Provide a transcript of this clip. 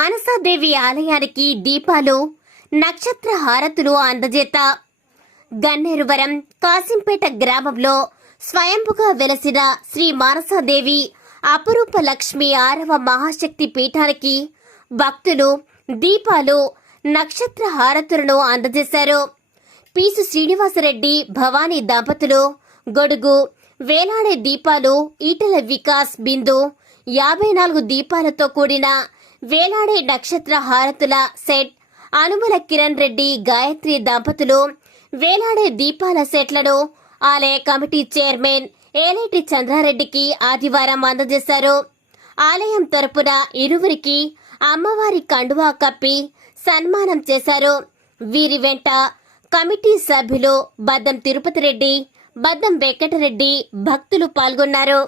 మానసాదేవి ఆలయానికి దీపాలు నక్షత్ర హారతులు అందజేత. గన్నేరువరం కాసింపేట గ్రామంలో స్వయంభుగా వెలసిన శ్రీ మానసాదేవి అపురూప లక్ష్మి ఆరవ మహాశక్తి పీఠానికి భక్తులు దీపాలు నక్షత్ర హారతులను అందజేశారు. పీసు శ్రీనివాసరెడ్డి భవానీ దంపతులు గొడుగు వేలాడే దీపాలు ఈటల వికాస్ బిందు యాభై నాలుగు దీపాలతో కూడిన వేలాడే నక్షత్ర హారతుల సెట్ అనుమల కిరణ్ రెడ్డి గాయత్రి దంపతులు వేలాడే దీపాల సెట్లను ఆలయ కమిటీ చైర్మన్ ఏలేటి చంద్రారెడ్డికి ఆదివారం అందజేశారు. ఆలయం తరపున ఇరువురికి అమ్మవారి కండువా కప్పి సన్మానం చేశారు. వీరి వెంట కమిటీ సభ్యులు బద్దం తిరుపతి రెడ్డి బద్దం వెంకటరెడ్డి భక్తులు పాల్గొన్నారు.